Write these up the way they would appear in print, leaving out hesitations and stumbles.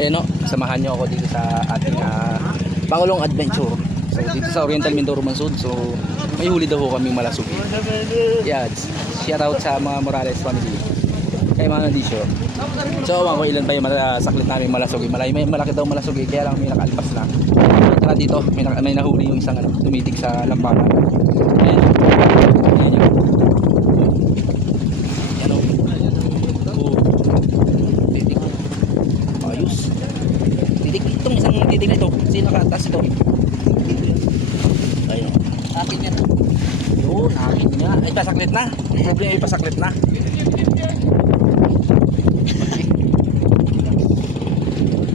Ayan o, samahan nyo ako dito sa ating Pangulong Adventure. So dito sa Oriental Mindoro Mansud. So may huli daw ho kaming malasugi. Yeah, shout out sa mga Morales family. Kay mga nandito. So ako ilan pa yung masaklit namin malasugi. Malaki daw malasugi, kaya lang may nakalpas na. Tara dito, may nahuli yung isang tumitig sa lampagan. Ayan. Ayan yun. Ayan o. Titig. Ayos. Titig. Itong isang titig na ito. Sino nakataas ito? Ayun o. Akin yan. Yun, akin nga. Ay, pasaklit na. Yung problema ay pasaklit na.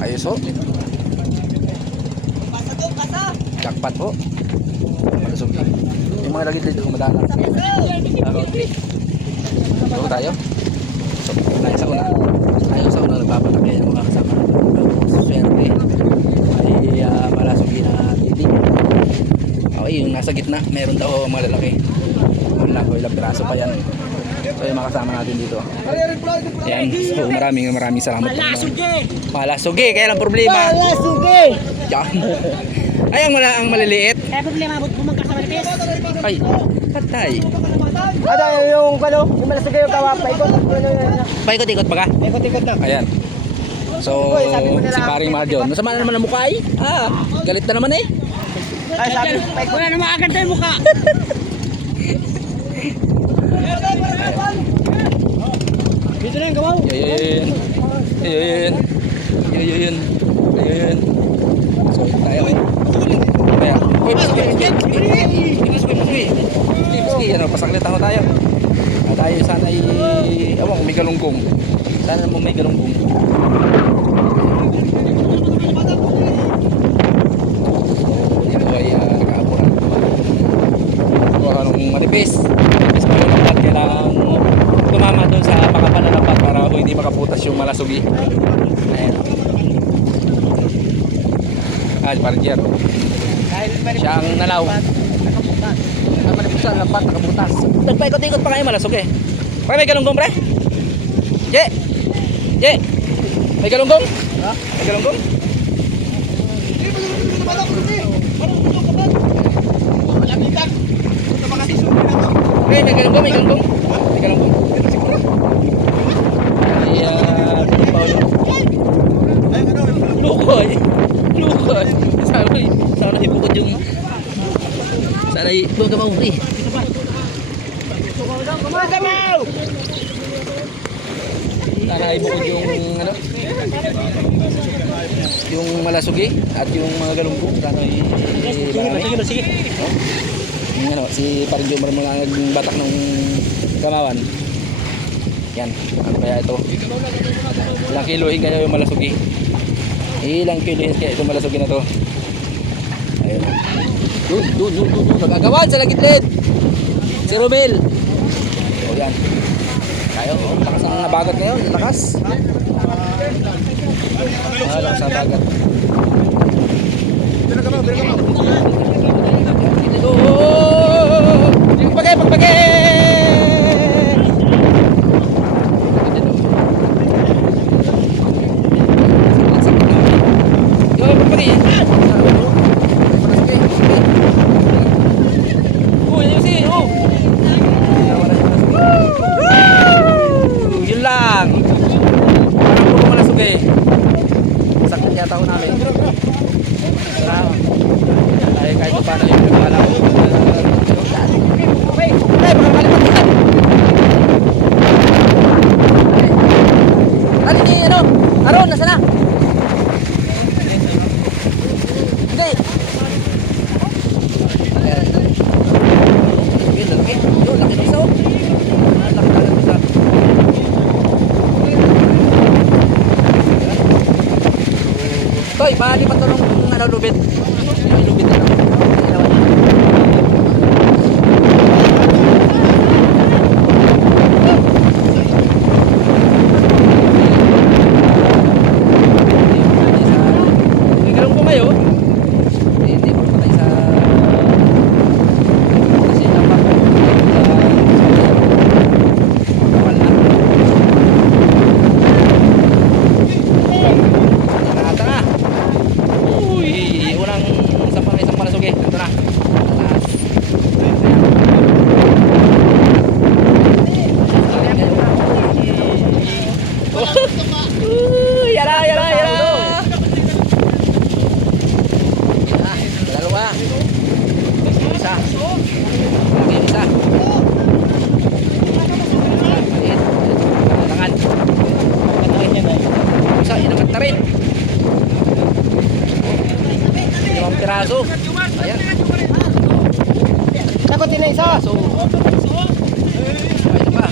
Ayos o. Jackpot po. Malusog na. Yung mga lagit dito umadala. Dito tayo. So, tayo sa una. Tayo sa una nagpapatak yung mga kasama. Swerte. Ay malasugin na titig. Okay, yung nasa gitna. Meron daw malalaki. Wala ko ilang piraso pa yan. So yung mga kasama natin dito. Ayan. So maraming salamat. Malasugi. Kaya lang problema. Malasugi! Yan. Ay, ang maliliit. Kaya problema, bumangka sa malipis. Ay, patay. Ada yung malasugi yung kawa, paikot. Paikot-ikot pa ka? Paikot-ikot na. Ayan. So, si paring Marjon. Masama na naman ang mukha ay. Galit na naman eh. Ay, sabi, paikot. Wala naman agad tayo mukha. Dito na yung gawaw. Yun. So, tayo eh. Kaya, uy, pasakit. Ano, pasaklit ako tayo. Tayo sana ay, ewan kung may galunggong. Sana naman may galunggong. Dito ay nakaapuran. Kuha nung manipis. Manipis pa yung lampat. Kailangan tumama doon sa makapal na lampat para hindi makaputas yung malasugi. Ayan. Parang dyan. Siya ang nalaw. Nakapalipusan, lampat, nakabutas. Nagpaikot-ikot pa kayo malasugi. May galunggong pre? Je! May galunggong? May galunggong? May galunggong? May galunggong? Lukoy. Sana ibukod yung sana ibukod ka mauri. Sana ibukod yung yung malasugi at yung mga galunggong. Sana sige. Yung si Paring Jomar mo lang nagbatak ng kamawan. Yan, ano kaya ito? Ilang kilohin kaya yung malasugi? Ilang kilohin kaya itong malasugi na to? Ayun. Doon. Nagagawan sa lagitlit. Si Romel. O yan. Tayo. Lakas ang nabagat ngayon. Lakas. Lakas ang nabagat. Pagpagay. Tao namin. Ay kahit pa paano yung nagkala ko. Baka makalimutan. Ano ni Aron, nasa na? Hindi. Yun, laki isa oh. Laki isa. Toy, bali pa to nung lubid. Yung lubid na. na rin. 5 piraso. Ayan. Sakutin na isa. So, ayun pa.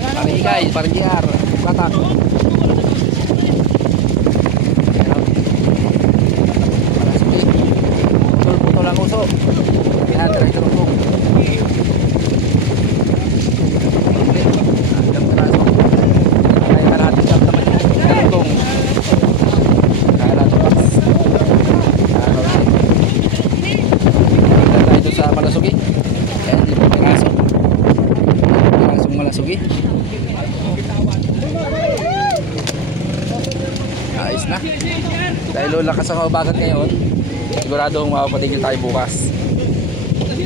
Parang Ikay, parang GR. Batak. Malasugi. Putol ang uso. Yan, diretso rupong. Hanggang piraso. Kaya ka natin kap naman yung galunggong. Kaya natin pas. Tayo doon sa Malasugi. Ayan, 5 piraso. 5 pirasong Malasugi. Ayos na. Dahil lakas ang habagat ngayon, siguradong mapapatigil tayo bukas.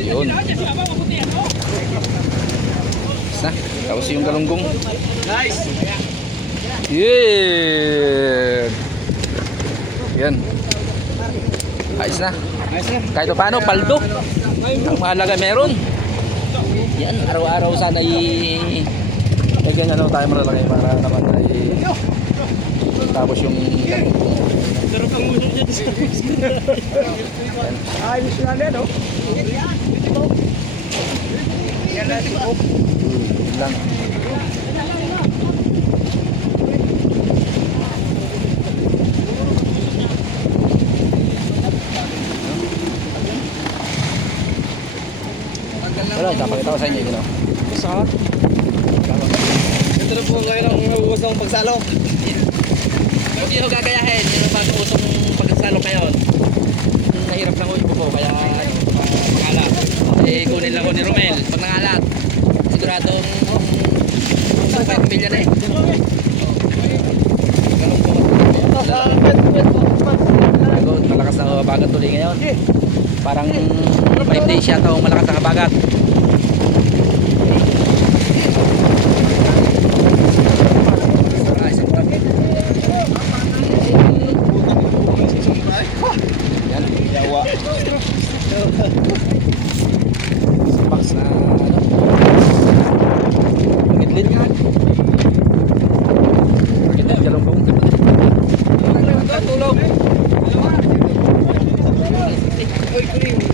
Yun. Ayos na. Tapos yung galunggong. Nice. Yan. Yan. Ayos na. Kahit paano, paldo. Ang mahalaga meron. Yan, araw-araw sana ganyan ano tayo malalagay para naman ay tapos yung Sarap ang ulo niya. Ayos nga yan, no? Yan natin. lang. Wala, papakita ko sa inyo, gano'n. Isa? Ito na po ngayon ang mabuhusang pagsalok. Huwag nyo gagayahin, yun ang pag-usong pagkasalok ngayon. Nahirap lang ko po, kaya pangalat. Eh, kunin lang ko ni Romel. Pag nangalat, siguradong supay pamilya na eh. Malakas na bagat tuloy ngayon. Parang 5 days yata ang malakas na bagat. Yan. Yawa. Box na ano. Ngidlid nga. Ngidlid galunggong. Tulog. Oy, kunin.